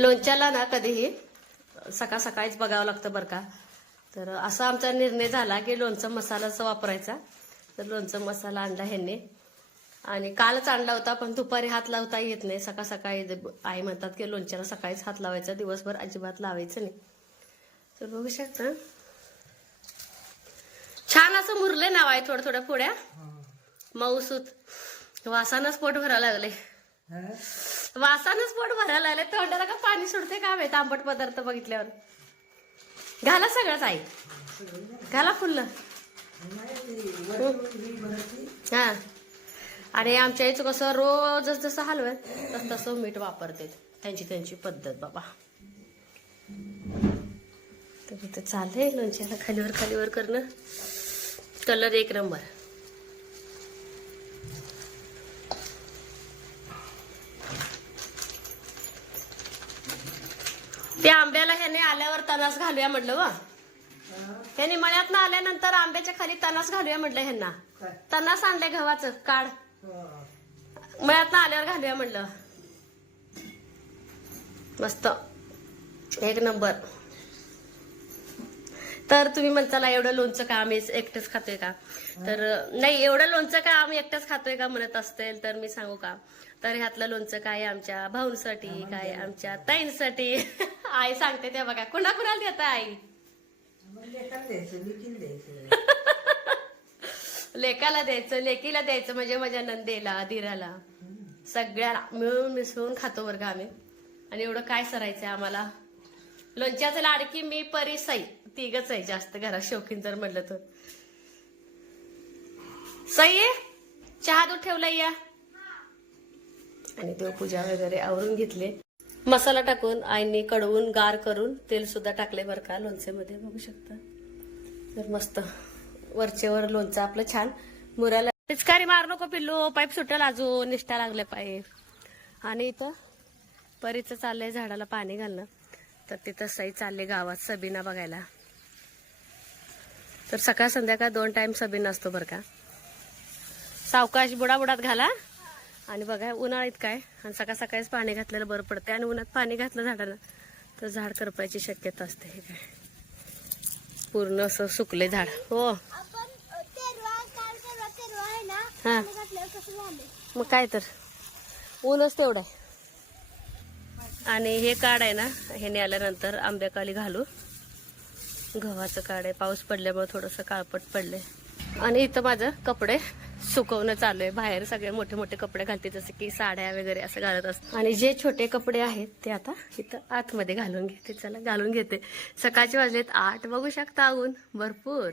लोणच्याला ना कधीही सकाळ सकाळीच बघावं लागतं बरं का. तर असा आमचा निर्णय झाला की लोणचं मसालाच वापरायचा. तर लोणचं मसाला आणला ह्यांनी. आणि कालच आणला होता पण दुपारी हात लावता येत नाही. सकाळ सकाळी आई म्हणतात की लोणच्याला सकाळीच हात लावायचा दिवसभर अजिबात लावायचं नाही. तर बघू शकता छान असं मुरले नाव आहे थोड्या थोड्या फोड्या मऊसूत. वासानच पोट भरायला लागले वासानच पोट भरायला लागले तोंडाला का पाणी सुटते का माहिती? आंबट पदार्थ बघितल्यावर. घाला सगळंच आई घाला फुल्ल हा. आणि आमच्या इथं कसं रोज जसं हलवेल तस तसं मीठ वापरते. त्यांची त्यांची पद्धत बाबा. तर चाललंय लोणच्याला खालीवर खालीवर करणं. कलर एक नंबर. त्या आंब्याला ह्याने आल्यावर तणास घालूया म्हटलं व. ह्याने मळ्यात आल्यानंतर आंब्याच्या खाली तणास घालूया म्हटलं ह्यांना. तणास आणलंय गव्हाचं काढ. मळ्यात आल्यावर घालूया म्हटलं. मस्त. एक नंबर. तर तुम्ही म्हणताला एवढं लोणचं का आम्ही एकटेच खातोय का? तर नाही एवढं लोणचं का आम्ही एकटेच खातोय का म्हणत असतील तर मी सांगू का? तर ह्यातलं लोणचं काय आमच्या भाऊंसाठी काय आमच्या ताईंसाठी? आई सांगते ते बघा. कुणा कुणाला देता आई? लेकाला द्यायचं लेकीला द्यायचं म्हणजे माझ्या नंदेला धीराला. सगळ्याला मिळून मिसळून खातो बरं का आम्ही. आणि एवढं काय सरायचंय आम्हाला? लोणच्याचं लाडकी मी परी सई तिघच आहे जास्त घरात शौकीन जर म्हटलं तर. सई आहे चहा दूध ठेवलं या. आणि देवपूजा वगैरे आवरून घेतले. मसाला टाकून आईने कडवून गार करून तेल सुद्धा टाकले बरं का लोणचेमध्ये बघू शकता. तर मस्त. वरचेवर लोणचं आपलं छान. मुराला पिचकारी मार नको पिल्लू पाईप सुटेल अजून निष्ठा लागले पाईप आणि इथं परीचं चाललंय झाडाला पाणी घालणं. तर तिथं सई चालले गावात सबीना बघायला. तर सकाळ संध्याकाळ दोन टाइम सबीना असतो बरं का. सावकाश बुडाबुडात घाला. आणि बघा उन्हाळ्यात काय? आणि सकाळ सकाळीच पाणी घातलेलं बरं पडते आणि उन्हात पाणी घातलं झाडाला तर झाड करपायची शक्यता असते हे काय. पूर्ण असं सुकले झाड. हो. हा. मग काय तर. ऊनच तेवढं आहे. आणि हे काढ आहे ना हे आल्यानंतर आंब्याकाली घालू. गव्हाचं काढ आहे. पाऊस पडल्यामुळे थोडंसं काळपट पडलंय. आणि इथं माझं कपडे सुकवणं चालू आहे. बाहेर सगळे मोठे मोठे कपडे घालते जसे की साड्या वगैरे असं घालत असतात. आणि जे छोटे कपडे आहेत ते आता इथं आतमध्ये घालून घेते. चला घालून घेते. सकाळचे वाजलेत आठ. बघू शकता ऊन भरपूर.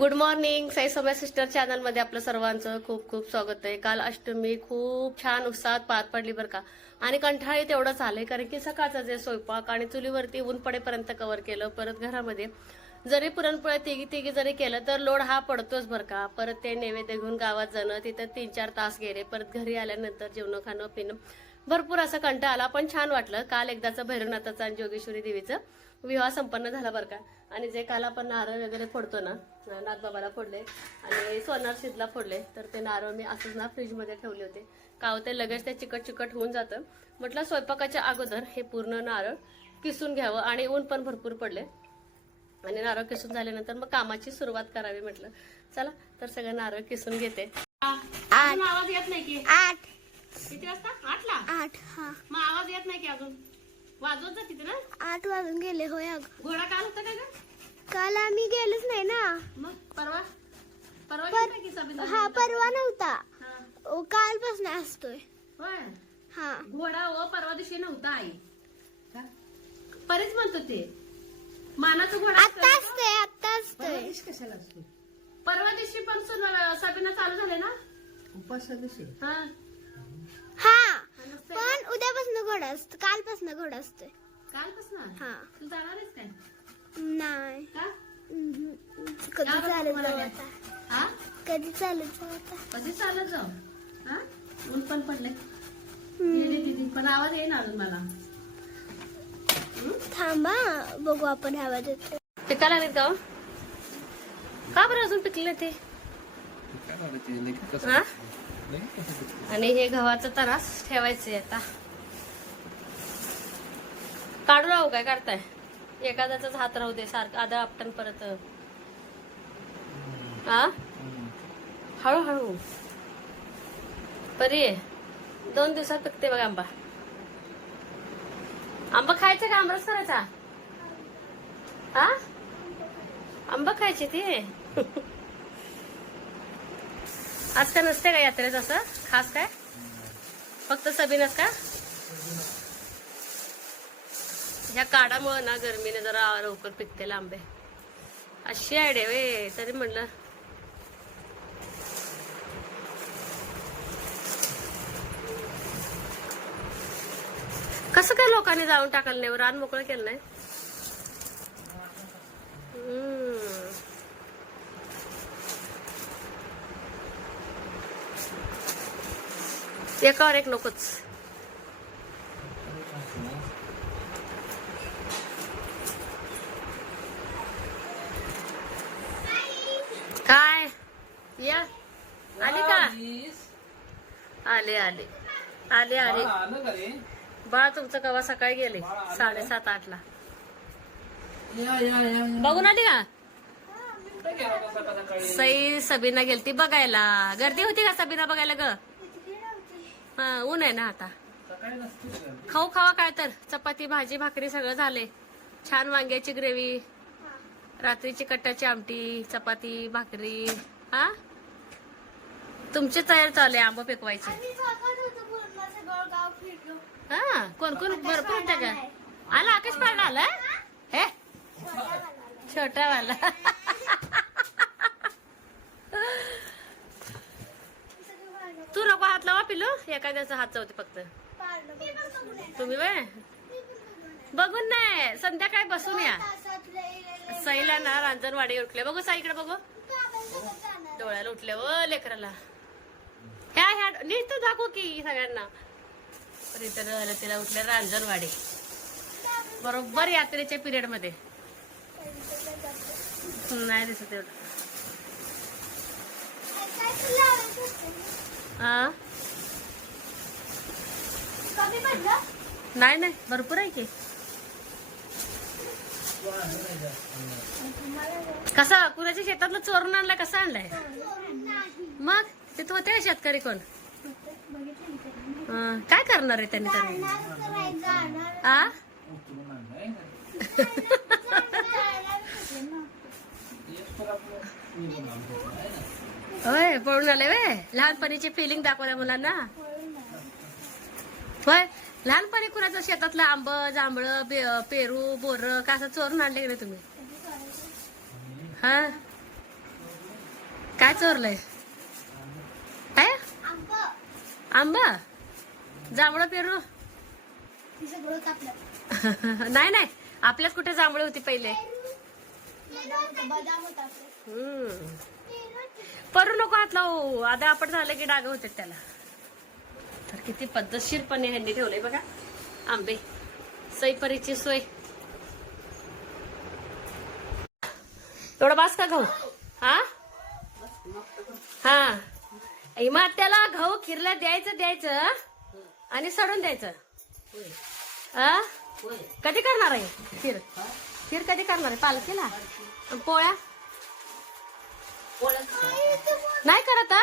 Good morning Sai Somya sister चॅनलमध्ये आपलं सर्वांचं खूप खूप स्वागत आहे. काल अष्टमी खूप छान उत्साहात पार पडली बरं का. आणि कंठाळी तेवढंच आलंय कारण की सकाळचं जे स्वयंपाक आणि चुलीवरती ऊन पडेपर्यंत कव्हर केलं परत घरामध्ये जरी पुरणपोळ्या तिघी तिघी जरी केलं तर लोड हा पडतोच बरं का. परत ते नैवेद्य घेऊन गावात जाणं तिथं तीन चार तास गेले परत घरी आल्यानंतर जेवणं खाणं पिणं. भरपूर असं कंटाळ आला पण छान वाटलं. काल एकदाचं भैरवनाथाचं आणि जोगेश्वरी देवीचं विवाह संपन्न झाला बरं का. आणि जे काल आपण नारळ वगैरे फोडतो ना नाथबाबाला फोडले आणि सोनार शिदला फोडले तर ते नारळ मी असंच ना फ्रीजमध्ये ठेवले होते. का होते लगेच ते चिकट चिकट होऊन जातं. म्हटलं स्वयंपाकाच्या अगोदर हे पूर्ण नारळ किसून घ्यावं आणि ऊन पण भरपूर पडले. आणि नारळ किसून झाल्यानंतर मग कामाची सुरुवात करावी म्हटलं. चला तर सगळं नारळ किसून घेते. आवाज येत नाही की? आठ. किती वाजता? आठला? आठ हा. मग आवाज येत नाही की अजून? वाजवत जा तिथे ना? आठ वाजून गेले होय अग. घोडा काल होता काय का काल आम्ही गेलोच नाही ना. मग परवा? परवा गेला नाही की सबिता हा परवा नव्हता. हा. ओ, कालपासून असतोय. होय? हा. घोडा व परवा दिवशी नव्हता आई. परीच म्हणतो ते मानाचा घोडा आत्ता असतोय आत्ता असतोय. कशाला असतो? परवा दिवशी पण सुन- सबिना चालू झाले ना? उपासा दिवशी हा हा नसतंय पण उद्यापासून घोडा असतो कालपासून घोडा असतोय. कालपासून? हा. तू जाणार आहेस काय? नाही. का? हम्म. कधी चालत तुम्हाला जाऊ? आता. हा? कधी चालत जाऊ आता. कधी चालत जाऊ? हा? ऊन पण पडले पण आवाज येईना अजून मला. थांबा बघू आपण हवा देतो पिकाला लागलेत का हो? का बरं अजून पिकले ते? हा? आणि हे गव्हाचा तरास ठेवायचे आता. काढू राहू काय? काढताय? एखाद्याचाच हात राहू दे सारखं आधा आपटन परत. हा? हळूहळू. परी दोन दिवसात पिकते बघा आंबा. आंबा खायचा का? आमरस करायचा? हा? आंबा खायचे ते. आज का नसते का यात्रेत असं? खास काय? फक्त सबीनच का? ह्या काढामुळं ना गरमीने जरा लवकर पिकते आंबे. अशी आयडिया वे. तरी म्हणलं कसं काय लोकांनी जाऊन टाकायला नाही? रान मोकळं केलं नाही. एकावर एक नकोच. काय? या. आली का? आले आले. आले आले. बाळा तुमचं कवा सकाळी गेले? साडेसात आठला. या या या या. बघून आली का? सई सबीना गेलती बघायला. गर्दी होती का सबीना बघायला ग? हा, ऊन आहे ना आता. खाऊ खावा काय तर. चपाती भाजी भाकरी सगळं झाले. छान वांग्याची ग्रेव्ही. रात्रीची कट्टाची आमटी चपाती भाकरी. हा? तुमची तयार चालू आहे आंबा पिकवायची आणि सकाळ होतं पूर्ण सगळं गाव फिरलो हा कोण कोण भरपूर होत्या का? आला आकाश पाडला आला? हे? छोटा वाला तू नको हात लावा पिलो एखाद्याचा हात चौथे फक्त. तुम्ही वे बघून नाही संध्याकाळी बसून या. सईला ना रांजणवाडी उठले. बघू साईकडे बघू. डोळ्याला उठले व लेकराला. ह्या ह्या नीट दाखव की सगळ्यांना. रिटर्न झालं तिला उठले रांजणवाडी. बरोबर यात्रेच्या पिरियडमध्ये. नाही दिसत एवढं. हा नाही नाही भरपूर आहे की. कसा कुणाच्या शेतातलं चोरून आणलाय कसा आणलाय? मग? तिथं होते शेतकरी कोण? काय करणार आहे त्यांनी तर? आ? होय पळून आले वे. लहानपणीची फिलिंग दाखवल्या मुलांना. होय लहानपणी कुणाचं शेतातलं आंब जांभळ बे- पेरू बोर का असं चोरून आणले की नाही तुम्ही? हा? काय चोरलंय? काय? आंबा. जांभळं पेरू. नाही नाही. आपल्यात कुठे जांभळं होती पहिले? बदाम होता हम्म. परू नको हात लावू आधा आपण झालं की डाग होते त्याला. तर किती पद्धतशीरपणे ह्यांनी ठेवलंय बघा. आंबे. सईपरीची सोय. एवढा बास का गहू हा? हा. मग त्याला गहू खिरला द्यायचं द्यायचं आणि सडून द्यायचं. कधी करणार आहे खीर? खीर कधी करणार आहे? पालखीला? आणि पोळ्या नाही करत हा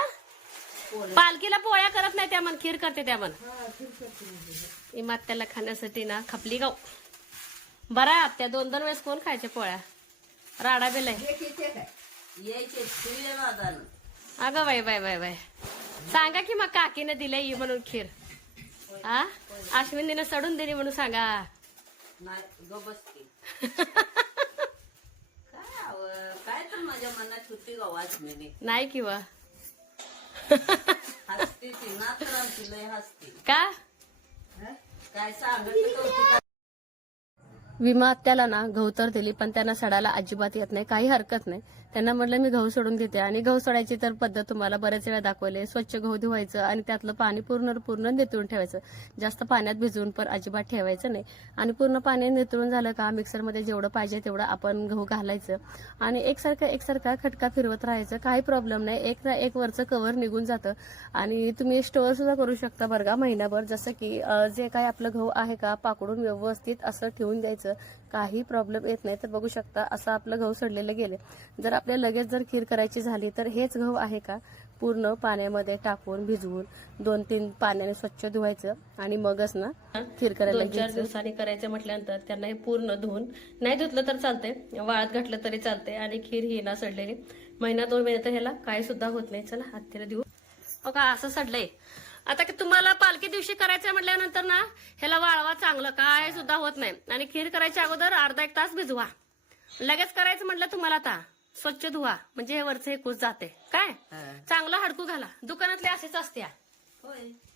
पालखीला पोळ्या करत नाही त्या मन खीर करते त्या मन इमात त्याला खाण्यासाठी ना खपली गाव बरं आहे आत्या दोन दोन वेळेस कोण खायचे पोळ्या? राडा बेलाय. यायचे शिवले अगं बाय बाय बाय बाय सांगा की मग काकीनं दिलंय ही म्हणून खीर. आ? अश्विनीनं सडून दिली म्हणून सांगा. काय तर माझ्या मनात होती नाही किंवा हसते ती ना तर आमची लय हसते. का? काय सांगत विमा त्याला ना गहू तर दिली पण त्यांना सडायला अजिबात येत नाही काही हरकत नाही. त्यांना म्हटलं मी गहू सोडून देते. आणि गहू सोडायची तर पद्धत तुम्हाला बऱ्याच वेळा दाखवले. स्वच्छ गहू धुवायचं आणि त्यातलं पाणी पूर्ण पूर्ण नितळून ठेवायचं. जास्त पाण्यात भिजवून पण अजिबात ठेवायचं नाही. आणि पूर्ण पाणी नितळून झालं का मिक्सरमध्ये जेवढं पाहिजे तेवढं आपण गहू घालायचं. आणि एकसारखा एकसारखा खटका फिरवत राहायचं. काही प्रॉब्लेम नाही. एक ना एक वरचं कव्हर निघून जातं. आणि तुम्ही स्टोअर सुद्धा करू शकता बरं का महिनाभर. जसं की जे काही आपलं गहू आहे का पाकडून व्यवस्थित असं ठेवून द्यायचं. काही प्रॉब्लेम येत नाही तर बघू शकता असं आपलं गहू सडलेलं गेले जर आपल्याला लगेच जर खीर करायची झाली तर हेच गहू आहे का? पूर्ण पाण्यामध्ये टाकून भिजवून दोन तीन पाण्याने स्वच्छ धुवायचं आणि मगच ना खीर करायला चार दिवसांनी करायचं म्हटल्यानंतर त्यांना हे पूर्ण धुवून नाही धुतलं तर चालतंय. वाळत घातलं तरी चालतंय आणि खीर ही ना सडलेली. महिना दोन महिने तर ह्याला काय सुद्धा होत नाही. चला हत्तीला देऊ. का असं सडलंय. आता की तुम्हाला पालखी दिवशी करायचं म्हटल्यानंतर ना ह्याला वाळवा चांगलं काय सुद्धा होत नाही. आणि खीर करायच्या अगोदर अर्धा एक तास भिजवा. लगेच करायचं म्हटलं तुम्हाला आता स्वच्छ धुवा. म्हणजे हे वरचं हे कूस जाते. काय. चांगलं हडकू घाला. दुकानातले असेच असत्या.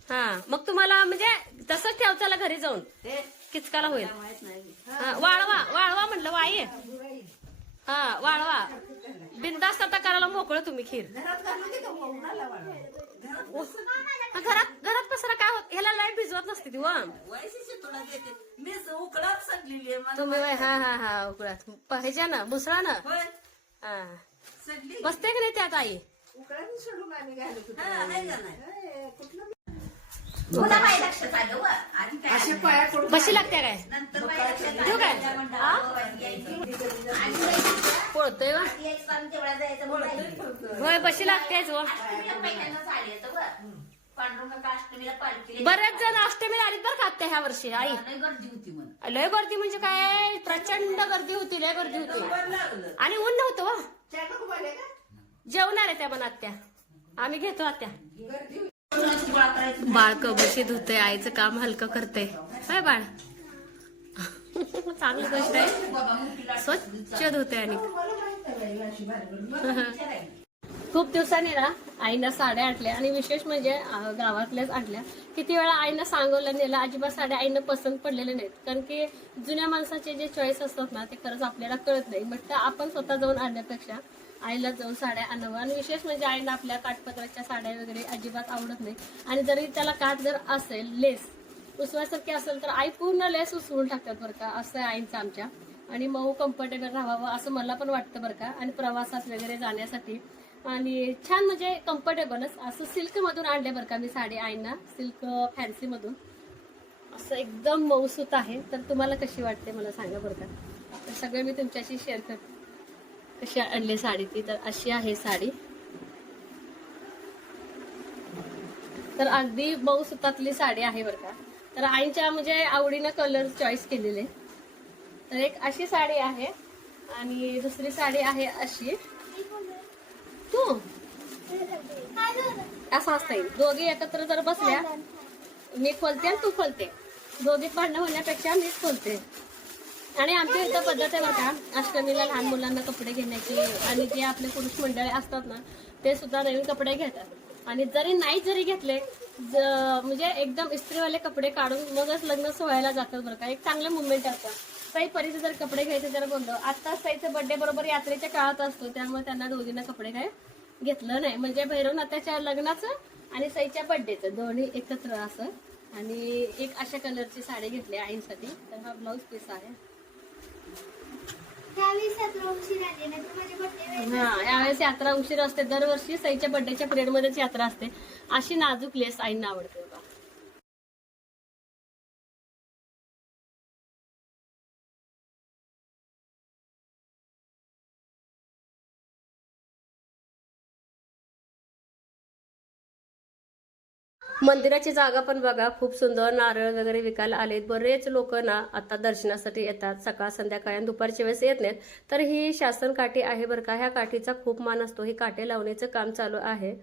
हा मग तुम्हाला म्हणजे तसंच ठेवचाला घरी जाऊन. किचकाला होईल. वाळवा वाळवा म्हणलं वाई हा वाळवा. बिंदास्त आता करायला मोकळं तुम्ही खीर. घरात? हा, घरात पसरा काय होत ह्याला लाइट भिजवत नसते ती वा तुला देते मी उकडात सडलेली आहे मला तुम्ही वय- हा हा हा उकळात ह्याच्या ना मुसळा ना होय हा सडली बसते की नाही त्यात आई हा, आहे का नाही पुन्हा माझ्या लक्षात आलं व. आधी काय बशी लागते काय नंतर माझ्या लक्षात ठेवू काय? आलं. म्हणलं, अहो, यायची. आणि जायचं. होय बशी लागतेच व. आली बरेच जण अष्टमीला आलीत बरं खात्या ह्या वर्षी आई? लय गर्दी होती म्हणून लय गर्दी म्हणजे काय? प्रचंड गर्दी होती लय गर्दी होती. आणि ऊन नव्हतं वा. जेवणार आहे त्या पण आत्या. आम्ही घेतो आत्या. बाळ कबशी धुते आईचं काम हलकं करते काय बाळ? चांगली गोष्ट आहे स्वच्छ धुते आणि. खूप दिवसांनी ना आईनं साड्या आटल्या आणि विशेष म्हणजे गावातल्याच आणल्या. किती वेळा आईनं सांगवलं नेलं अजिबात साड्या आईनं पसंत पडलेल्या नाहीत. कारण की जुन्या माणसाचे जे चॉईस असतात ना ते खरंच आपल्याला कळत नाही. मग आपण स्वतः जाऊन आणण्यापेक्षा आईला जाऊन साड्या आणावं. आणि विशेष म्हणजे आईला आपल्या काठपत्राच्या साड्या वगैरे अजिबात आवडत नाही. आणि जरी त्याला काठ जर असेल लेस उसवासारखी असेल तर आई पूर्ण लेस उसळून टाकतात बरं का असं आहे आईचं आमच्या. आणि मऊ कम्फर्टेबल राहावं असं मला पण वाटतं बरं का. आणि प्रवासात वगैरे जाण्यासाठी. आणि छान म्हणजे कम्फर्टेबलच असं सिल्कमधून आणले बरं का मी साडी आईंना सिल्क फॅन्सीमधून. असं एकदम मऊसूत आहे. तर तुम्हाला कशी वाटते मला सांगा बरं का. तर सगळं मी तुमच्याशी शेअर करते कशी आणली साडी ती. तर अशी आहे साडी. तर अगदी मऊसुतातली साडी आहे बरं का. तर आईच्या म्हणजे आवडीनं कलर चॉईस केलेले. तर एक अशी साडी आहे आणि दुसरी साडी आहे अशी. तू? असं असता येईल दोघी एकत्र जर बसल्या मी खोलते आणि तू खोलते. दोघी भांडणं होण्यापेक्षा मीच खोलते. आणि आमच्या इथं पद्धत आहे बरं का अष्टमीला लहान मुलांना कपडे घेण्याची आणि जे आपले पुरुष मंडळी असतात ना ते सुद्धा नवीन कपडे घेतात. आणि जरी नाही जरी घेतले म्हणजे एकदम इस्त्रीवाले कपडे काढून मगच लग्न सोहळ्याला जातात बरं का. एक चांगलं मुवमेंट असतं काही परीचे जर कपडे घ्यायचे जर बोललो आता साईचं बर्थडे बरोबर यात्रेच्या काळात असतो त्यामुळे त्यांना दोघींना कपडे काय घेतलं नाही. म्हणजे भैरवनाथाच्या लग्नाचं आणि सईच्या बर्थडेचं दोन्ही एकत्र असं. आणि एक अशा कलरची साडी घेतली आईंसाठी. तर हा ब्लाऊज पीस आहे त्यावेळेस सतरा उशीर आली नाही तर माझे बड्डे हा यावेळेस यात्रा उशीर असते. दरवर्षी सईच्या बर्थडेच्या पिरियड मध्येच यात्रा असते. अशी नाजूक लेस आईंना आवडते. मंदिराची जागा पण बघा खूप सुंदर नारळ वगैरे विकायला आलेत. बरेच लोक ना आता दर्शनासाठी येतात. सकाळ संध्याकाळ आणि दुपारच्या वेळेस येत नाहीत. तर ही शासन काठी आहे बरं का? ह्या काठीचा खूप मान असतो. ही काटे लावण्याचं काम चालू आहे.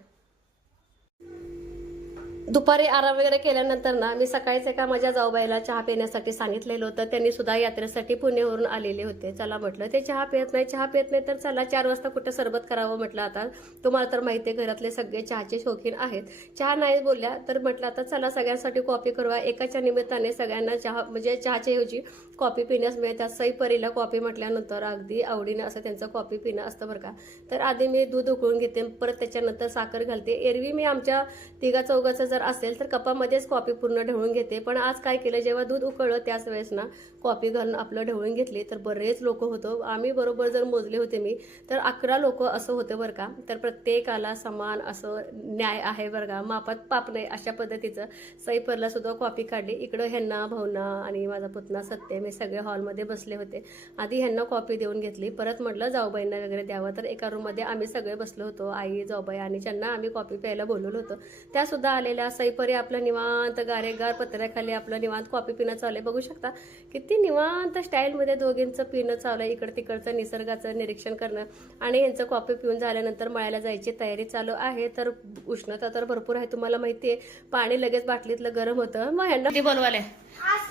दुपारी आराम वगैरे केल्यानंतर ना मी सकाळीच एका माझ्या जाऊबाईला चहा पिण्यासाठी सांगितलेलं होतं. त्यांनी सुद्धा यात्रेसाठी पुणेवरून आलेले होते. चला म्हटलं ते चहा पित नाही चहा पित नाही तर चला चार वाजता कुठं सरबत करावं म्हटलं आता. तुम्हाला तर माहिती आहे घरातले सगळे चहाचे शौकीन आहेत. चहा नाही बोलल्या तर म्हटलं आता चला सगळ्यांसाठी कॉफी करूया. एकाच्या निमित्ताने सगळ्यांना चहा म्हणजे चहाच्या ऐवजी कॉफी पिण्यास मिळतात सई परीला कॉफी म्हटल्यानंतर अगदी आवडीनं असं त्यांचं कॉफी पिणं असतं बरं का. तर आधी मी दूध उकळून घेते परत त्याच्यानंतर साखर घालते. एरवी मी आमच्या तिघा चौघाचं जर असेल तर कपामध्येच कॉफी पूर्ण ढवळून घेते. पण आज काय केलं? जेव्हा दूध उकळलं त्याच वेळेस ना कॉफी घालून आपलं ढवळून घेतली तर बरेच लोक होतो. आम्ही बरोबर जर मोजले होते मी तर अकरा लोक असं होते बरं का. तर प्रत्येकाला समान असं न्याय आहे बरं का. मापात पाप नाही अशा पद्धतीचं. सईपरला सुद्धा कॉफी काढली. इकडं ह्यांना भावना आणि माझा पुतना सत्य मी सगळे हॉलमध्ये बसले होते. आधी ह्यांना कॉफी देऊन घेतली. परत म्हटलं जाऊबाईंना वगैरे द्यावं. तर एका रूममध्ये आम्ही सगळे बसलो होतो. आई जाऊबाई आणि ज्यांना आम्ही कॉफी प्यायला बोलवलं होतं त्या सुद्धा आलेल्या सईपरी आपलं निवांत गारेगार पत्र्याखाली आपलं निवांत कॉफी पिणं चालू आहे. बघू शकता किती निवांत स्टाईलमध्ये दोघींचं पिणं चालू आहे. इकडं तिकडचं निसर्गाचं निरीक्षण करणं आणि यांचं कॉफी पिऊन झाल्यानंतर मळ्याला जायची तयारी चालू आहे. तर उष्णता तर भरपूर आहे तुम्हाला माहिती आहे. पाणी लगेच बाटलीतलं गरम होतं. मग यांना किती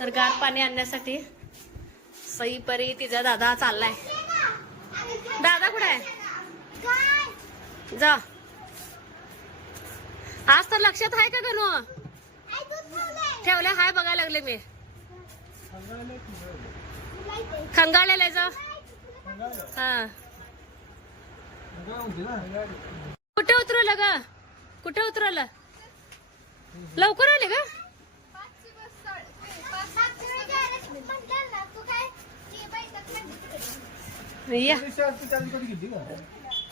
तर गार पाणी आणण्यासाठी सईपरी तिचा दादा चाललाय. दादा कुठे आहे? जा. आज तर लक्षात आहे का गणू? ठेवलं ठेवले हाय बघायला लागले मी. खंगाळलेलं आहे जा. हा. कुठे उतरवलं ग? कुठे उतरवलं? लवकर आले का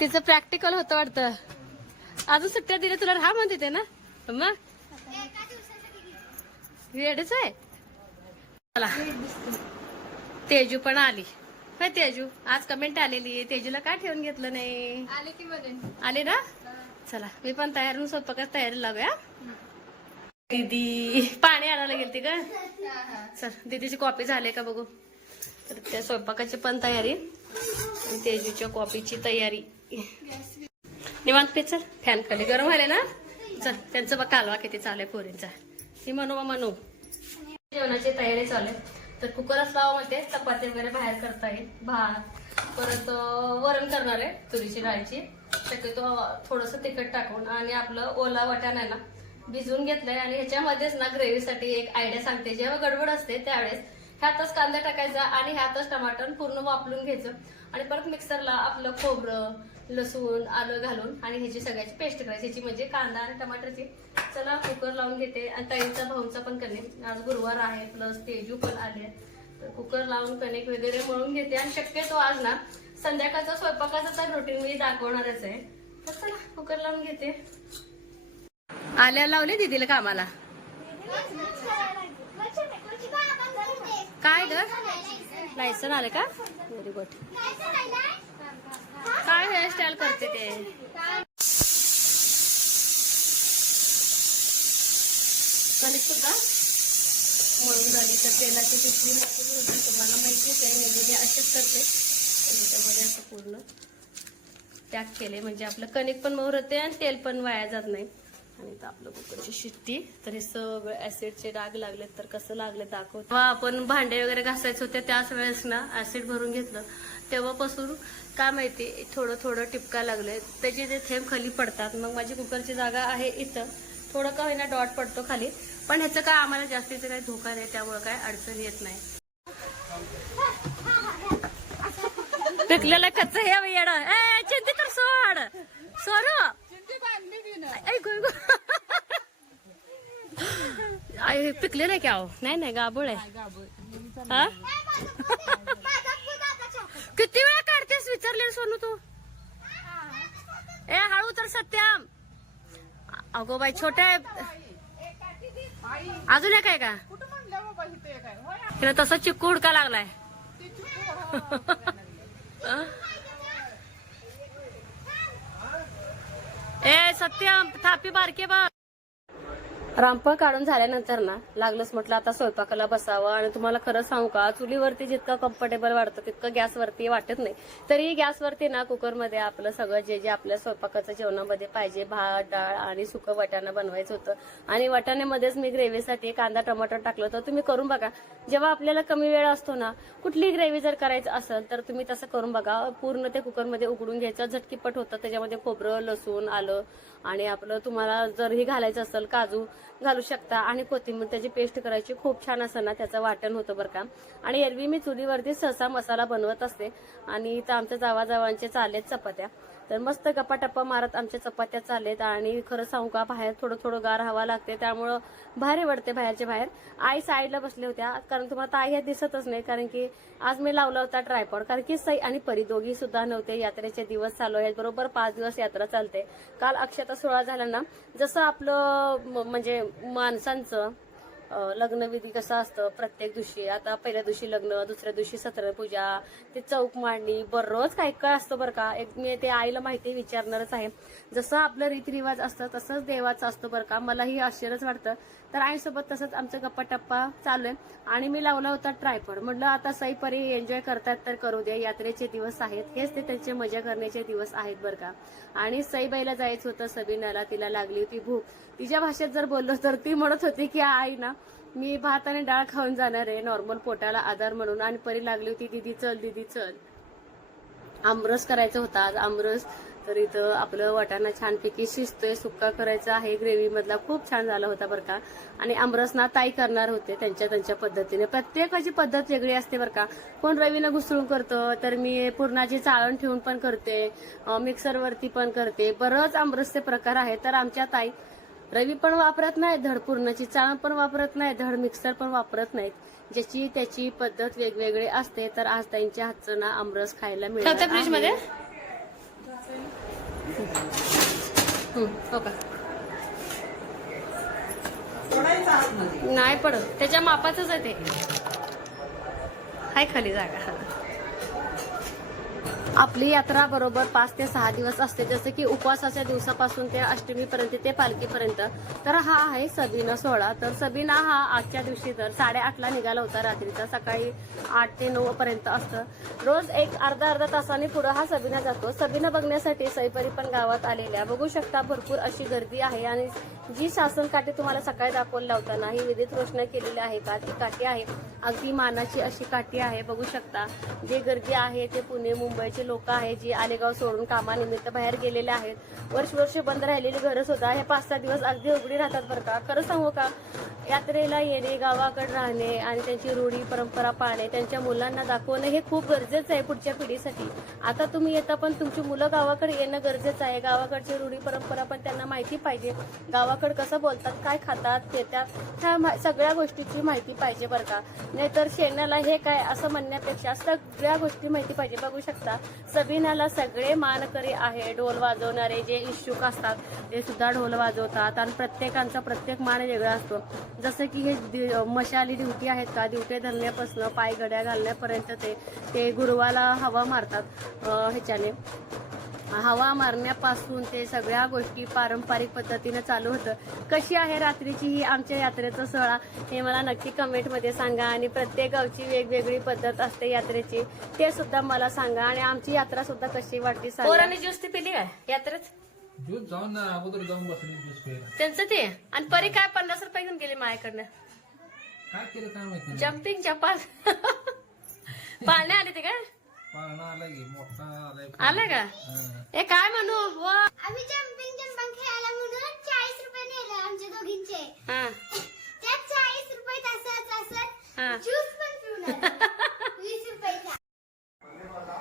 तिचं प्रॅक्टिकल होतं वाटतं. अजून सुट्ट्या दिल्या तुला राहा म्हणते ते ना? मग. वेडच आहे. चला. तेजू पण आली. होय तेजू? आज कमेंट आलेली आहे. तेजूला काय ठेवून घेतलं नाही? आले की ना? चला मी पण तयार होऊन स्वयंपाकात तयारी लावूया दीदी पाणी आणायला गेलती का चल दीदीची कॉपी झाली का बघू. तर त्या स्वयंपाकाची पण तयारी तेजूच्या कॉपीची तयारी. निवांत पे चल. फॅन खाली. गरम व्हायला ना? चल त्यांचं बघ कालवा किती चालू आहे पोरींचा. ही म्हणू म्हणू जेवणाची तयारी चालू आहे. तर कुकरच लावा म्हणते. चपाती वगैरे बाहेर करता येईल. भात. परत वरण करणार आहे तुरीची डाळीची. शक्यतो थोडस तिखट टाकून आणि आपलं ओला वाटाणा आहे ना भिजवून घेतलंय. आणि ह्याच्यामध्येच ना ग्रेव्हीसाठी एक आयडिया सांगते. जेव्हा गडबड असते त्यावेळेस ह्यातच कांदा टाकायचा आणि ह्यातच टमाटर पूर्ण वापरून घ्यायचं. आणि परत मिक्सरला आपलं खोबरं लसूण आलं घालून आणि ह्याची सगळ्याची पेस्ट करायची. ह्याची म्हणजे कांदा आणि टमाटरची. चला कुकर लावून घेते. आणि ताईंचा भाऊंचा पण कणिक आज गुरुवार आहे प्लस तेजू पण आले. तर कुकर लावून कणिक वगैरे मळून घेते. आणि शक्यतो आज ना संध्याकाळचा स्वयंपाकाचं तर रुटीन मी दाखवणारच आहे. तर चला कुकर लावून घेते. आल्या लावले दिदीला कामाला? काय ग? लायसन आले का? व्हेरी गुड काय हेअरस्टाईल करते ते? कणिक सुद्धा मळून झाली. तर तेलाची पिशवी होती तुम्हाला माहितीच आहे मी असेच करते. त्याच्यामध्ये असं पूर्ण त्याग केले म्हणजे आपलं कणिक पण मऊ होते आणि तेल पण वाया जात नाही. आणि इथं आपलं कुकरची शिट्टी. तर हे सगळं ऍसिडचे डाग लागलेत तर कसं लागले दाखव. तेव्हा आपण भांडे वगैरे घासायचे होते त्याच वेळेस ना ऍसिड भरून घेतलं. तेव्हापासून काय माहिती थोडं थोडं टिपका लागले. त्याचे जे थेंब खाली पडतात. मग माझी कुकरची जागा आहे इथं. थोडं का होईना डॉट पडतो खाली. पण ह्याचं काय आम्हाला जास्तीचं काही धोका नाही त्यामुळे काय अडचण येत नाही. पिकलेलं कच्च हे येड. ए चिंती तर सोड. सोड. ऐक, ऐक. आई, पिकलेलं आहे की अहो? नाही नाही गाबोळ आहे. हा? किती वेळा काढतेस विचारले सोनू तू? ए हळू तर सत्यम. अगो बाई छोटे अजून एक आहे का? तिला तसं चिक्कू हुडका लागलाय. सत्य थापी बारके बा. रामफळ काढून झाल्यानंतर ना लागलंच म्हटलं आता स्वयंपाकाला बसावं आणि तुम्हाला खरं सांगू का चुलीवरती जितकं कम्फर्टेबल वाटतं तितकं गॅसवरती वाटत नाही. तरी गॅसवरती ना कुकरमध्ये आपलं सगळं जे जे आपल्या स्वयंपाकाचं जेवणामध्ये पाहिजे भात डाळ आणि सुकं वाटाणा बनवायचं होतं. आणि वाटाण्यामध्येच मी ग्रेव्हीसाठी कांदा टमाटर टाकलं तर तुम्ही करून बघा. जेव्हा आपल्याला कमी वेळ असतो ना कुठली ग्रेव्ही जर करायचं असेल तर तुम्ही तसं करून बघा. पूर्ण ते कुकरमध्ये उकडून घ्यायचं. झटकीपट होतं. त्याच्यामध्ये खोबरं लसूण आलं आणि आपलं तुम्हाला जर हे घालायचं असेल काजू घालू शकता. आणि कोथिंबीर त्याची पेस्ट करायची. खूप छान असं ना त्याचं वाटण होतं बरं का. आणि एरवी मी चुलीवरती सहसा मसाला बनवत असते. आणि इथं आमच्या जावाजावांचे चालेत चपात्या. तर मस्त गप्पाटप्पा मारत आमच्या चपात्या चाललेत आणि खरं सांगू का बाहेर थोडं थोडं गार हवा लागते त्यामुळं भारी वाटते बाहेरच्या बाहेर. आई साईडला बसल्या होत्या कारण तुम्हाला आई ह्या दिसतच नाही कारण की आज मी लावला होता ट्रायपॉड कारण की सई आणि परी दोघी सुद्धा नव्हते यात्रेचे दिवस चालू आहेत बरोबर पाच दिवस यात्रा चालते. काल अक्षता सोहळा झाला ना जसं आपलं म- म्हणजे माणसांचं लग्नविधी कसं असतं? प्रत्येक दिवशी. आता पहिल्या दिवशी लग्न दुसऱ्या दिवशी सत्यपूजा ते चौक मांडणी बरोच काय काय असतं बरं का. एक मी ते आईला माहिती विचारणारच आहे. जसं आपलं रीतिरिवाज असतं तसंच देवाचं असतं बरं का. मलाही आश्चर्यच वाटतं. तर आईसोबत तसंच आमचं गप्पा टप्पा चालू आहे. आणि मी लावला होता ट्रायपॉड. म्हटलं आता सई परी एन्जॉय करतात तर करू द्या. यात्रेचे दिवस आहेत. हेच ते त्यांचे मजा करण्याचे दिवस आहेत बरं का. आणि सईबाईला जायचं होतं सबीनाला. तिला लागली होती भूक. तिच्या भाषेत जर बोललो तर ती म्हणत होती की आई ना मी भात आणि डाळ खाऊन जाणार आहे. नॉर्मल पोटाला आधार म्हणून. आणि परी लागली होती दिदी चल दिदी चल. आमरस करायचा होता. आज आमरस तर इथं आपलं वाटाणा छानपैकी शिजतोय सुक्का करायचा आहे. ग्रेव्ही मधला खूप छान झाला होता बरं का. आणि आमरस ना ताई करणार होते त्यांच्या त्यांच्या पद्धतीने. प्रत्येकाची पद्धत वेगळी असते बरं का. कोण रवीनं घुसळून करतं तर मी पूर्णाची चाळण ठेवून पण करते मिक्सरवरती पण करते. बरंच आमरसचे प्रकार आहेत. तर आमच्या ताई रवी पण वापरत नाही धड पूर्णाची चाळण पण वापरत नाही धड मिक्सर पण वापरत नाहीत. ज्याची त्याची पद्धत वेगवेगळी असते. तर आज त्यांच्या हातचं ना आमरस खायला मिळालं फ्रीजमध्ये? हो का? नाही पडत. त्याच्या मापाचंच आहे ते. हाय खाली जागा. आपली यात्रा बरोबर पाच ते सहा दिवस असते. जसं की उपवासाच्या दिवसापासून ते अष्टमीपर्यंत ते पालखीपर्यंत. तर हा आहे सबीना सोहळा. तर सबीना हा आजच्या दिवशी तर साडेआठला निघाला होता रात्रीचा. सकाळी आठ ते नऊ पर्यंत असतं. रोज एक अर्धा अर्धा तासाने पुढं हा सबीना जातो. सबीना बघण्यासाठी सईपरी पण गावात आलेल्या. बघू शकता भरपूर अशी गर्दी आहे आणि जी शासन काठी तुम्हाला सकाळी दाखवून लावताना ही विधीत रोषणा केलेली आहे का? ती काठी आहे. अगदी मानाची अशी काठी आहे. बघू शकता जे गर्दी आहे ते पुणे मुंबईचे लोक आहेत जी आलेगाव सोडून कामानिमित्त बाहेर गेलेले आहेत. वर्ष वर्ष बंद राहिलेली घरं सुद्धा हे पाच सहा दिवस अगदी उघडी राहतात बरं का. खरं सांगू का? यात्रेला येणे गावाकडे राहणे आणि त्यांची रूढी परंपरा पाळणे त्यांच्या मुलांना दाखवणं हे खूप गरजेचं आहे पुढच्या पिढीसाठी. आता तुम्ही येता पण तुमची मुलं गावाकडे येणं गरजेचं आहे. गावाकडची रूढी परंपरा पण त्यांना माहिती पाहिजे. गावाकडे कसं बोलतात काय खातात येतात ह्या मा- सगळ्या गोष्टीची माहिती पाहिजे बरं का. नाहीतर शेणाला हे काय असं म्हणण्यापेक्षा सगळ्या गोष्टी माहिती पाहिजे. बघू शकता सबिनाला सगळे मानकरी आहे ढोल वाजवणारे जे इच्छुक असतात ते सुद्धा ढोल वाजवतात आणि प्रत्येकांचा प्रत्येक मान वेगळा असतो. जसं की हे दि- मशाली ड्युटी आहेत का? दिवटे धरण्यापासून पाय गड्या घालण्यापर्यंत ते ते गुरुवाला हवा मारतात ह्याच्याने. हवा मारण्यापासून ते सगळ्या गोष्टी पारंपरिक पद्धतीने चालू होतं. कशी आहे रात्रीची ही आमच्या यात्रेचा सोहळा? हे मला नक्की कमेंटमध्ये सांगा. आणि प्रत्येक गावची वेगवेगळी पद्धत असते यात्रेची ते सुद्धा मला सांगा. आणि आमची यात्रा सुद्धा कशी वाटते पोराने ज्यूस ती पिली काय यात्रेत? ज्यूस जाऊन ना अगोदर जाऊन बसली ज्यूस प्यायला. त्यांचं ते? आणि परी काय पन्नास रुपये घेऊन गेले माझ्याकडनं काय केलं काय माहिती. जम्पिंग जपान पाळणे आले ते काय? पाळणा आला की मोठा आलाय आलं का हा. ए काय म्हणू व आम्ही जम्पिंग जम्पिंग खेळायला म्हणून चाळीस रुपये नेले आमच्या दोघींचे हा त्यात चाळीस रुपये तासात हा. तासात ज्यूस पण पिऊन आलो. वीस रुपयाचा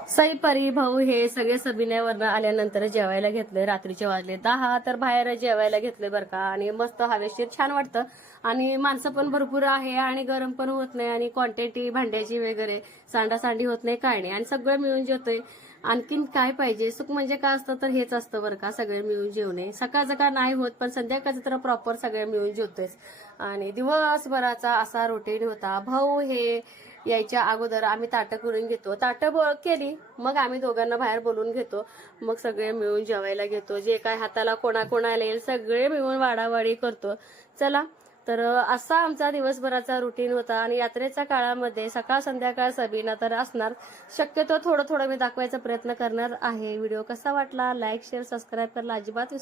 सई परी भाऊ हे सगळे सबिन्यावरनं आल्यानंतर जेवायला घेतले रात्रीचे वाजले. दहा तर बाहेर जेवायला घेतले बरं का. आणि मस्त हवेशीर छान वाटतं. आणि माणसं पण भरपूर आहे आणि गरम पण होत नाही आणि क्वांटिटी भांड्याची वगैरे सांडासांडी होत नाही काय नाही. आणि सगळं मिळून जेवतोय. आणखीन काय पाहिजे? सुख म्हणजे काय असतं तर हेच असतं बरं का सगळे मिळून जेवणे. सकाळचं का नाही होत पण संध्याकाळचं तर प्रॉपर सगळे मिळून जेवतोयच. आणि दिवसभराचा असा रुटीन होता. भाऊ हे यायच्या अगोदर आम्ही ताटं करून घेतो. ताटं ब- केली मग आम्ही दोघांना बाहेर बोलून घेतो. मग सगळे मिळून जेवायला घेतो. जे काय हाताला कोणाकोणाला येईल सगळे मिळून वाडावाडी करतो. चला तर असा आमचा दिवसभराचा रुटीन होता आणि यात्रेच्या काळामध्ये सकाळ संध्याकाळ सबीना तर असणार. शक्यतो थोडं थोडं मी दाखवायचा प्रयत्न करणार आहे. व्हिडिओ कसा वाटला? लाईक शेअर सबस्क्राईब करायला अजिबात